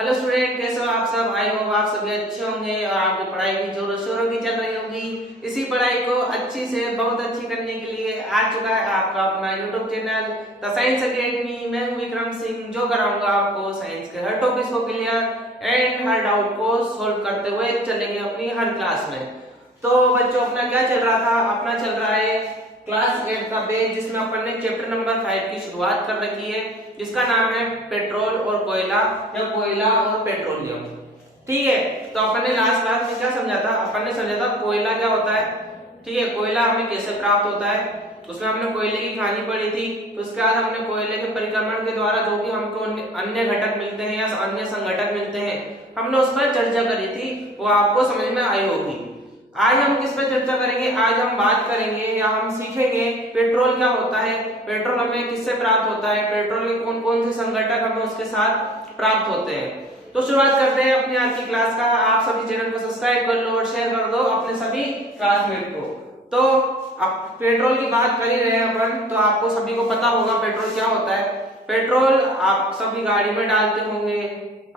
Hello student, कैसे हो आप सब। आई होप आप सभी अच्छे होंगे और आपकी पढ़ाई भी जोरों शोरों की चल रही होगी। इसी पढ़ाई को अच्छी से बहुत अच्छी करने के लिए आ चुका है आपका अपना YouTube channel the science academy. मैं हूं विक्रम सिंह, जो कराऊंगा आपको साइंस के हर टॉपिक्स को क्लियर एंड हर डाउट को सोल्व करते हुए चलेंगे अपनी हर क्लास में। तो बच्चों, अपना क्या चल रहा था? अपना चल रहा है क्लास 8 का पेज, जिसमें अपन ने चैप्टर नंबर 5 की शुरुआत कर रखी है, जिसका नाम है पेट्रोल और कोयला या कोयला और पेट्रोलियम। ठीक है, तो अपन ने लास्ट क्लास में क्या समझा था? अपन ने समझा था कोयला क्या होता है। ठीक है, कोयला हमें कैसे प्राप्त होता है, उसमें हमने कोयले की कहानी पढ़ी थी। तो उसके बाद हमने कोयले के परिक्रमण के द्वारा जो भी हमको अन्य घटक मिलते हैं या अन्य संघटक मिलते हैं, हमने उस पर चर्चा करी थी, वो आपको समझ में आई होगी। आज हम किस पर चर्चा करेंगे? आज हम बात करेंगे या हम सीखेंगे पेट्रोल क्या होता है, पेट्रोल हमें किससे प्राप्त होता है, पेट्रोल के कौन कौन से संघटक हमें उसके साथ प्राप्त होते हैं। तो शुरुआत करते हैं अपनी आज की क्लास का। आप सभी चैनल को सब्सक्राइब कर लो और शेयर कर दो अपने सभी क्लासमेट को। तो अब पेट्रोल की बात कर ही रहे हैं अपन, तो आपको सभी को पता होगा पेट्रोल क्या होता है। पेट्रोल आप सभी गाड़ी में डालते होंगे,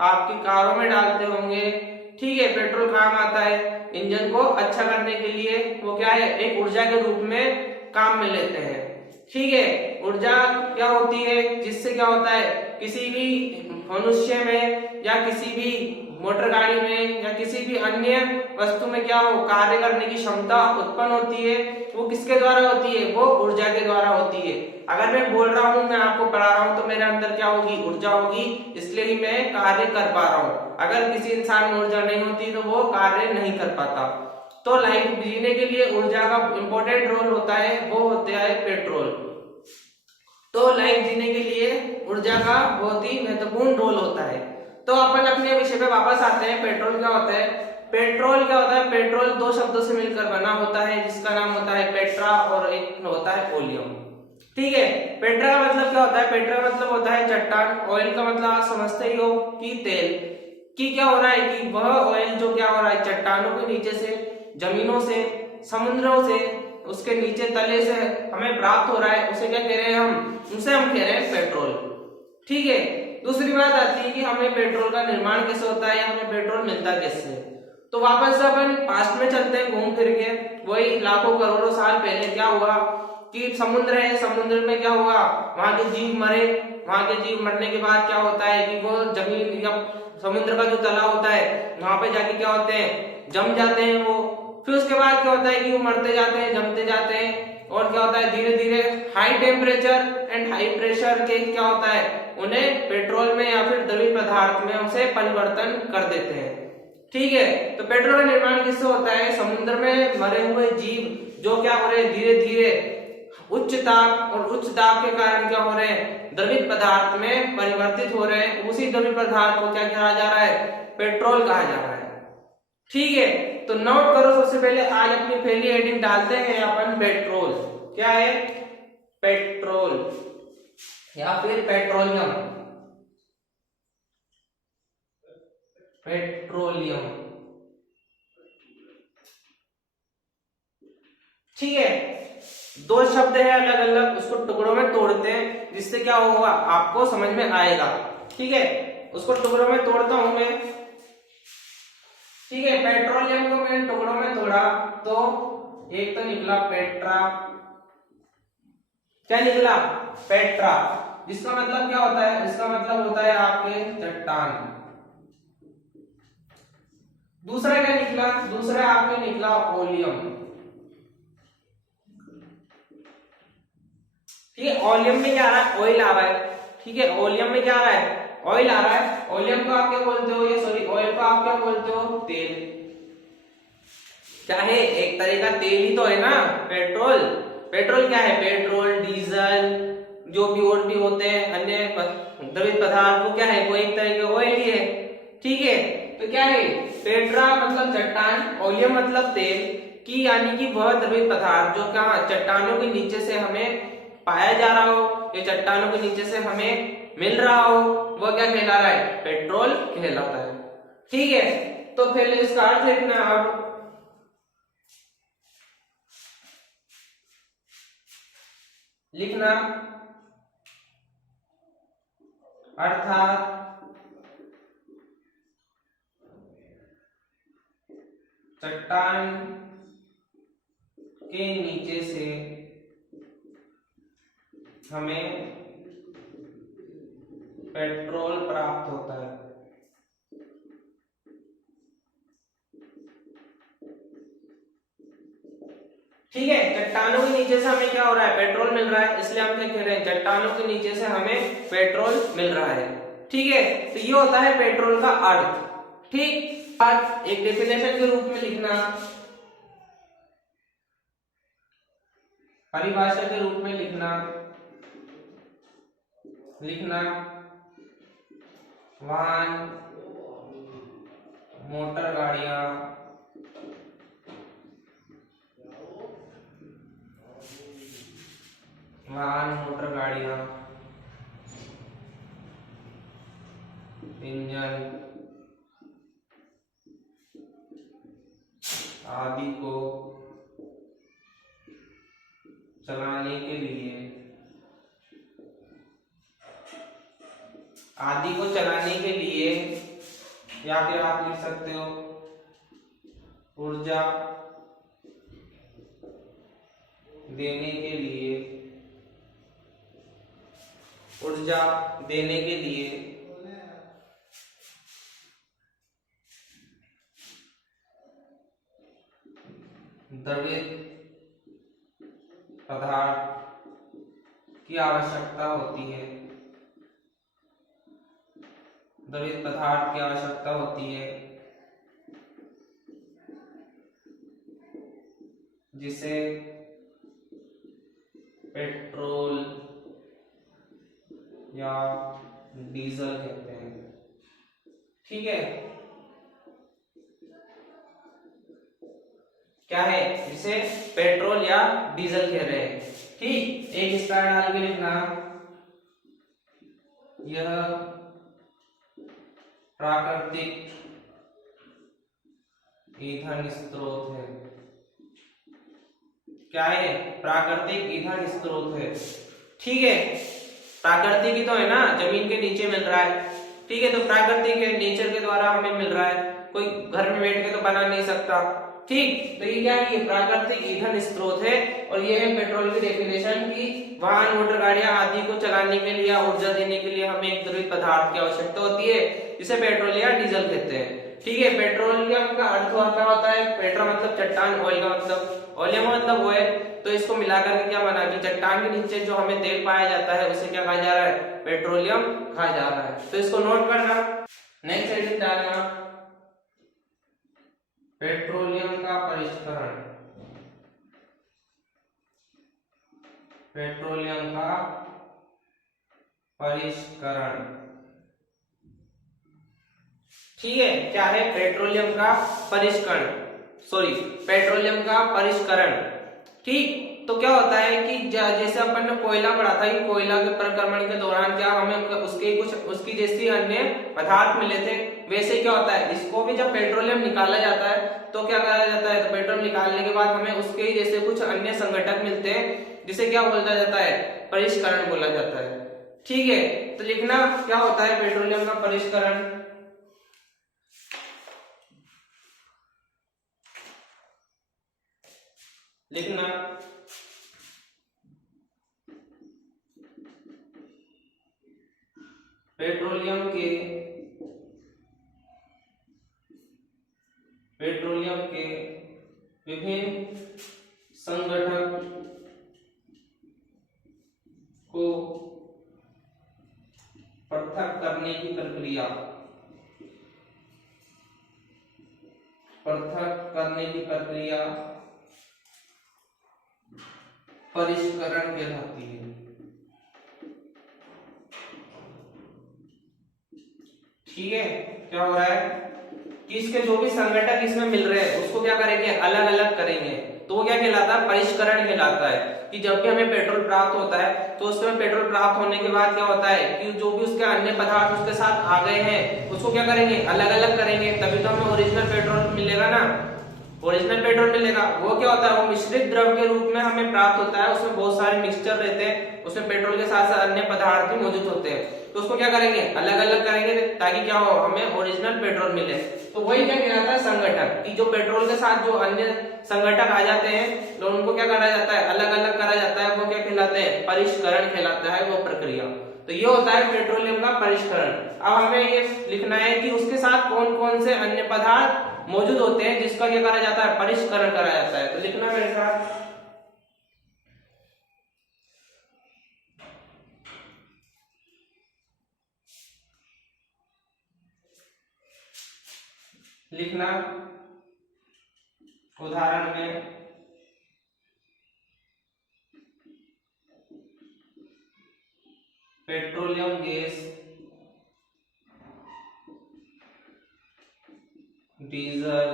आपकी कारों में डालते होंगे। ठीक है, पेट्रोल काम आता है इंजन को अच्छा करने के लिए। वो क्या है, एक ऊर्जा के रूप में काम में लेते हैं। ठीक है, ऊर्जा क्या होती है, जिससे क्या होता है किसी भी मनुष्य में या किसी भी मोटर गाड़ी में या किसी भी अन्य वस्तु में क्या हो, कार्य करने की क्षमता उत्पन्न होती है। वो किसके द्वारा होती है? वो ऊर्जा के द्वारा होती है। अगर मैं बोल रहा हूं, मैं आपको पढ़ा रहा हूं, तो मेरे अंदर क्या होगी? ऊर्जा होगी, इसलिए ही मैं कार्य कर पा रहा हूं। अगर किसी इंसान में ऊर्जा नहीं होती तो वो कार्य नहीं कर पाता। तो लाइफ जीने के लिए ऊर्जा का इंपॉर्टेंट रोल होता है, वो होता है पेट्रोल। तो लाइफ जीने के लिए ऊर्जा का बहुत ही महत्वपूर्ण रोल होता है। तो अपन अपने विषय पे वापस आते हैं। पेट्रोल क्या होता है? पेट्रोल क्या होता है? पेट्रोल दो शब्दों से मिलकर बना होता है, जिसका नाम होता है पेट्रा और एक होता है ओलियम। ठीक है, पेट्रा का मतलब क्या होता है? पेट्रा का मतलब होता है चट्टान। ऑयल का मतलब आप समझते ही हो कि तेल। कि क्या हो रहा है कि वह ऑयल जो क्या हो रहा है, चट्टानों के नीचे से, जमीनों से, समुद्रों से, उसके नीचे तले से हमें प्राप्त हो रहा है, उसे क्या कह रहे हैं हम? उसे हम कह रहे हैं पेट्रोल। ठीक है, दूसरी बात आती है कि हमें पेट्रोल का निर्माण कैसे होता है या हमें पेट्रोल मिलता कैसे है। तो वापस से अपन पास्ट में चलते हैं घूम फिर के। वही लाखों करोड़ों साल पहले क्या हुआ कि समुद्र है, समुद्र में क्या हुआ, वहां के जीव मरे। वहां के जीव मरने के बाद क्या होता है कि वो जमीन या समुद्र का जो तला होता है, वहां पे जाके क्या होते हैं, जम जाते हैं वो। फिर उसके बाद क्या होता है कि वो मरते जाते हैं, जमते जाते हैं, और क्या होता है धीरे धीरे high temperature and high pressure के क्या होता है, उन्हें पेट्रोल में या फिर द्रवीय पदार्थ में उसे परिवर्तन कर देते हैं। ठीक है, तो पेट्रोल का निर्माण किससे होता है? समुद्र में मरे हुए जीव जो क्या हो रहे हैं, धीरे धीरे उच्च ताप और उच्च दाब के कारण क्या हो रहे हैं, द्रवित पदार्थ में परिवर्तित हो रहे हैं। उसी द्रवित पदार्थ को क्या कहा जा रहा है? पेट्रोल कहा जा रहा है। ठीक है, तो नोट करो सबसे पहले, आज अपनी पहली हेडिंग डालते हैं अपन पेट्रोल। क्या है? पेट्रोल या फिर पेट्रोलियम। पेट्रोलियम। ठीक है, दो शब्द है अलग अलग, उसको टुकड़ों में तोड़ते हैं, जिससे क्या होगा आपको समझ में आएगा। ठीक है, उसको टुकड़ों में तोड़ता हूं मैं। ठीक है, पेट्रोलियम को मैंने टुकड़ों में तोड़ा, तो एक तो निकला पेट्रा। क्या निकला? पेट्रा। जिसका मतलब क्या होता है? इसका मतलब होता है आपके चट्टान। दूसरा क्या निकला? दूसरा आपके निकला ओलियम। ठीक है, ओलियम में क्या आ रहा है? ऑयल आ रहा है। ठीक है, ओलियम में क्या आ रहा है? ऑयल आ रहा है। ओलियम को आप क्या बोलते हो? ये सॉरी, ऑयल को आप क्या बोलते हो? तेल। क्या है? एक तरह का तेल ही तो है ना पेट्रोल। पेट्रोल क्या है? पेट्रोल, डीजल, जो भी और भी होते हैं अन्य द्रवित पदार्थ, वो क्या है? वो एक तरह का ऑयल ही है। ठीक है, तो क्या है? पेट्रा मतलब चट्टान, ओलियम मतलब तेल, की यानी कि वह द्रवित पदार्थ जो क्या चट्टानों के नीचे से हमें पाया जा रहा हो, ये चट्टानों के नीचे से हमें मिल रहा हो, वह क्या कहला रहा है? पेट्रोल कहलाता है। ठीक है, तो पहले इसका अर्थ लिखना। अब लिखना अर्थात चट्टान के नीचे से हमें पेट्रोल प्राप्त होता है। ठीक है, चट्टानों के नीचे से हमें क्या हो रहा है, पेट्रोल मिल रहा है, इसलिए हम क्या कह रहे हैं, चट्टानों के नीचे से हमें पेट्रोल मिल रहा है। ठीक है, तो ये होता है पेट्रोल का अर्थ। ठीक, आज एक डेफिनेशन के रूप में लिखना, परिभाषा के रूप में लिखना वाहन, मोटर गाड़ियां, इंजन आदि को चलाने के लिए या फिर आप लिख सकते हो ऊर्जा देने के लिए द्रवित पदार्थ की आवश्यकता होती है, जिसे पेट्रोल या डीजल कहते हैं। ठीक है, क्या है, जिसे पेट्रोल या डीजल कह रहे हैं। ठीक, एक स्टार डाल के लिखना, यह प्राकृतिक ईंधन स्रोत है। क्या है, प्राकृतिक ईंधन स्रोत है। ठीक है, प्राकृतिक ही तो है ना, जमीन के नीचे मिल रहा है। ठीक है, तो प्राकृतिक है, नेचर के द्वारा हमें मिल रहा है, कोई घर में बैठ के तो बना नहीं सकता। ठीक, तो ये क्या है, ये प्राकृतिक ईंधन स्रोत है। और ये है पेट्रोल की डेफिनेशन की वाहन, मोटर गाड़ियां आदि को चलाने के लिए, ऊर्जा देने के लिए हमें एक द्रवित पदार्थ की आवश्यकता होती है, जिसे पेट्रोल या डीजल कहते हैं। ठीक है, पेट्रोलियम का अर्थ क्या होता है, पेट्रोल मतलब चट्टान, ऑयल का मतलब ऑयल, तो इसको मिलाकर के क्या बना कि चट्टान के नीचे जो हमें तेल पाया जाता है उसे क्या कहा जा रहा है, पेट्रोलियम कहा जा रहा है। तो इसको नोट करना, नेक्स्ट सेंटेंस डालना, पेट्रोलियम का परिष्करण, ठीक है, क्या है, पेट्रोलियम का परिष्करण। ठीक, तो क्या होता है कि जैसे अपन ने कोयला पढ़ा था कि कोयला के परिक्रमण के दौरान क्या हमें उसकी जैसी अन्य पदार्थ मिले थे, वैसे क्या होता है, इसको भी जब पेट्रोलियम निकाला जाता है तो क्या करा जाता है, तो पेट्रोल निकालने के बाद हमें उसके ही जैसे कुछ अन्य संघटक मिलते हैं, जिसे क्या बोला जाता है, परिष्करण बोला जाता है। ठीक है, तो लिखना क्या होता है पेट्रोलियम का परिष्करण, लिखना पेट्रोलियम के विभिन्न संगठक को पृथक करने की प्रक्रिया परिष्करण कहलाती है। ठीक है, क्या हो रहा है कि इसके जो भी संघटक इसमें मिल रहे हैं उसको क्या करेंगे, अलग अलग करेंगे, तो वो क्या कहलाता है, परिष्करण कहलाता है। कि जब भी हमें पेट्रोल प्राप्त होता है तो उसमें पेट्रोल प्राप्त होने के बाद क्या होता है कि जो भी उसके अन्य पदार्थ उसके साथ आ गए हैं उसको क्या करेंगे, अलग अलग करेंगे, तभी तो हमें ओरिजिनल पेट्रोल मिलेगा ना। ओरिजिनल पेट्रोल मिलेगा। वो क्या होता है, वो मिश्रित द्रव के रूप में हमें प्राप्त होता है, उसमें बहुत सारे मिक्सचर रहते हैं, उसमें पेट्रोल के साथ साथ अन्य पदार्थ भी मौजूद होते हैं। तो उसको क्या करेंगे, अलग अलग करेंगे ताकि क्या हो, हमें ओरिजिनल पेट्रोल मिले। तो वही क्या कहलाता है, संघटक, कि जो पेट्रोल के साथ जो अन्य संघटक आ जाते हैं तो उनको क्या करा जाता है, अलग अलग करा जाता है, वो क्या कहलाते हैं, परिष्करण कहलाता है वो प्रक्रिया। तो ये होता है पेट्रोलियम का परिष्करण। अब हमें ये लिखना है कि उसके साथ कौन कौन से अन्य पदार्थ मौजूद होते हैं जिसका क्या करा जाता है, परिष्करण करा जाता है। तो लिखना मेरे साथ, लिखना उदाहरण में पेट्रोलियम गैस, डीजल,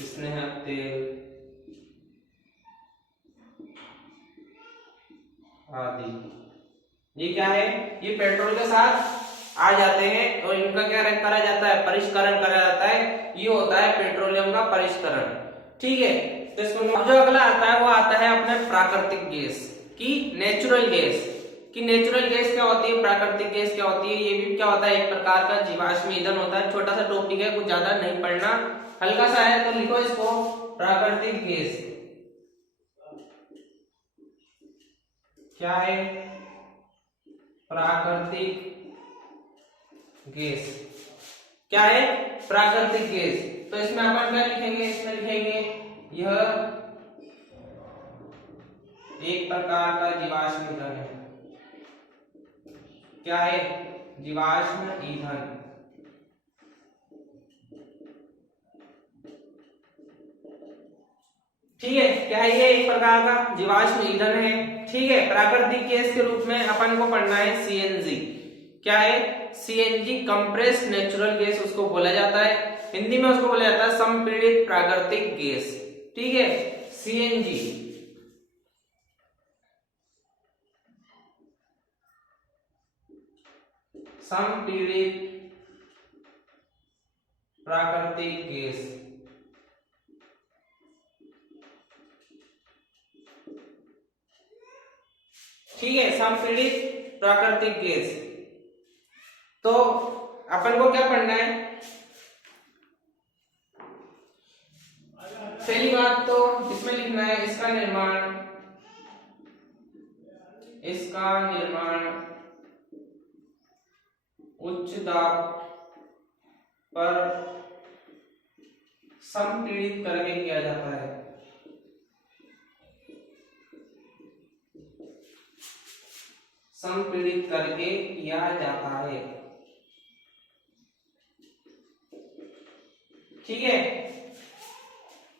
स्नेहक तेल आदि। ये क्या है, ये पेट्रोल के साथ आ जाते हैं और इनका क्या करा जाता है, परिष्करण करा जाता है। ये होता है पेट्रोलियम का परिष्करण। ठीक है, तो इसको जो अगला आता है वो आता है अपने प्राकृतिक गैस की नेचुरल गैस। कि नेचुरल गैस क्या होती है, प्राकृतिक गैस क्या होती है, ये भी क्या होता है, एक प्रकार का जीवाश्म ईंधन होता है। छोटा सा टॉपिक है, कुछ ज्यादा नहीं पढ़ना, हल्का सा है, तो लिखो इसको प्राकृतिक गैस। क्या है, प्राकृतिक गैस। क्या है, प्राकृतिक गैस। तो इसमें अपन क्या लिखेंगे, इसमें लिखेंगे यह एक प्रकार का जीवाश्म ईंधन है। क्या है, जीवाश्म ईंधन। ठीक है, क्या है, ये एक प्रकार का जीवाश्म ईंधन है। ठीक है, प्राकृतिक गैस के रूप में अपन को पढ़ना है सीएनजी। क्या है, सीएनजी, कंप्रेस्ड नेचुरल गैस उसको बोला जाता है। हिंदी में उसको बोला जाता है संपीड़ित प्राकृतिक गैस। ठीक है, सीएनजी, संपीड़ित प्राकृतिक गैस। ठीक है, संपीड़ित प्राकृतिक गैस। तो अपन को क्या पढ़ना है, पहली बात तो इसमें लिखना है इसका निर्माण, उच्च दाब पर संपीड़ित करके किया जाता है। संपीड़ित करके किया जाता है। ठीक है,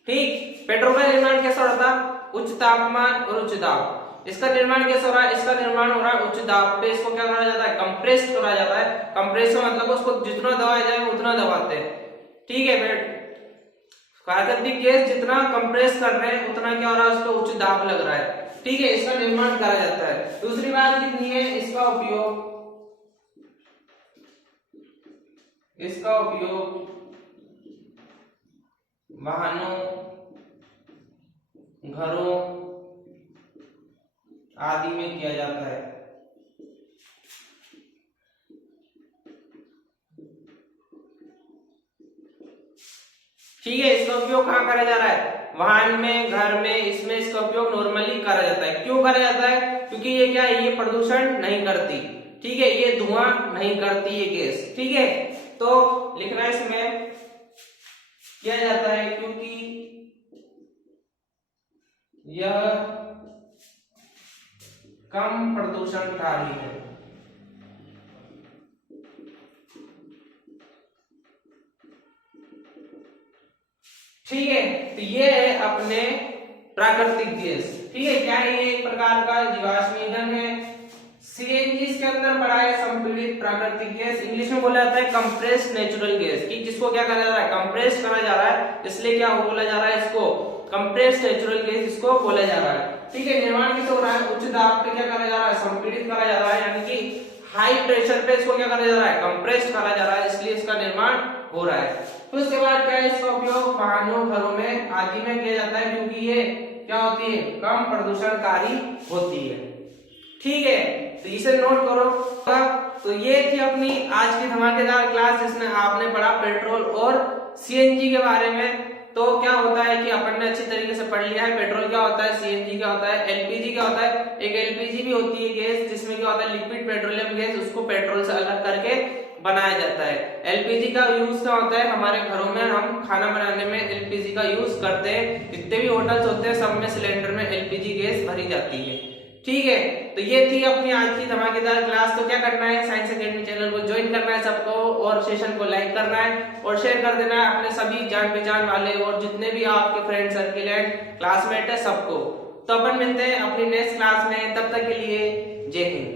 ठीक। पेट्रोल का निर्माण कैसा होता है, उच्च तापमान और उच्च दाब। इसका निर्माण कैसे हो रहा है, इसका निर्माण हो रहा है उच्च दाब पे। इसको क्या करा जाता है, कंप्रेस्ड करा जाता है। कंप्रेस का मतलब उसको जितना दबाया जाए उतना दबाते हैं। ठीक है, प्राकृतिक गैस जितना कंप्रेस कर रहे हैं उतना क्या हो रहा है, उसको उच्च दाब लग रहा है। ठीक है, इसका निर्माण करा जाता है। दूसरी बात कितनी है, इसका उपयोग वाहनों, घरों आदि में किया जाता है। ठीक है, इसका उपयोग कहाँ करा जा रहा है, वाहन में, घर में, इसमें इसका उपयोग नॉर्मली करा जाता है। क्यों करा जाता है, क्योंकि ये क्या है, ये प्रदूषण नहीं करती। ठीक है, ये धुआं नहीं करती ये गैस। ठीक है, तो लिखना है इसमें किया जाता है क्योंकि यह कम प्रदूषणकारी है। ठीक है, तो ये है अपने प्राकृतिक गैस। ठीक है, क्या है, ये एक प्रकार का जीवाश्म ईंधन है। सीएनजी इसके अंदर पड़ा है संपीड़ित प्राकृतिक गैस। इंग्लिश में बोला जाता है कंप्रेस्ड नेचुरल गैस, कि जिसको क्या करा जा रहा है, कंप्रेस करा जा रहा है, इसलिए क्या बोला जा रहा है, इसको कंप्रेस्ड नेचुरल गैस इसको बोला जा रहा है। ठीक है, निर्माण किसे हो रहा है, उच्च दाब पे क्या करा जा रहा है, संपीड़ित करा जा रहा है, यानी कि हाई प्रेशर पे इसको क्या करा जा रहा है, कंप्रेस्ड करा जा रहा है, इसलिए इसका निर्माण हो रहा है। फिर उसके बाद क्या है, इसका उपयोग वाहनों, घरों में आदि में किया जाता है, क्योंकि ये क्या होती है, कम प्रदूषणकारी होती है। ठीक है, तो इसे नोट करो। तो ये थी अपनी आज की धमाकेदार क्लास, जिसमें आपने पढ़ा पेट्रोल और सीएनजी के बारे में। तो क्या होता है कि अपन ने अच्छी तरीके से पढ़ लिया है, पेट्रोल क्या होता है, सीएनजी क्या होता है, एलपीजी क्या होता है। एक एलपीजी भी होती है गैस, जिसमें क्या होता है, लिक्विड पेट्रोलियम गैस, उसको पेट्रोल से अलग करके बनाया जाता है। एलपीजी का यूज क्या होता है, हमारे घरों में हम खाना बनाने में एलपीजी का यूज करते हैं। जितने भी होटल्स होते हैं सब में सिलेंडर में एलपीजी गैस भरी जाती है। ठीक है, तो ये थी अपनी आज की धमाकेदार क्लास। तो क्या करना है, साइंस एकेडमी चैनल को ज्वाइन करना है सबको, और सेशन को लाइक करना है और शेयर कर देना है अपने सभी जान पहचान वाले और जितने भी आपके फ्रेंड सर्किल है, क्लासमेट है, सबको। तो अपन मिलते हैं अपनी नेक्स्ट क्लास में, तब तक के लिए जय हिंद।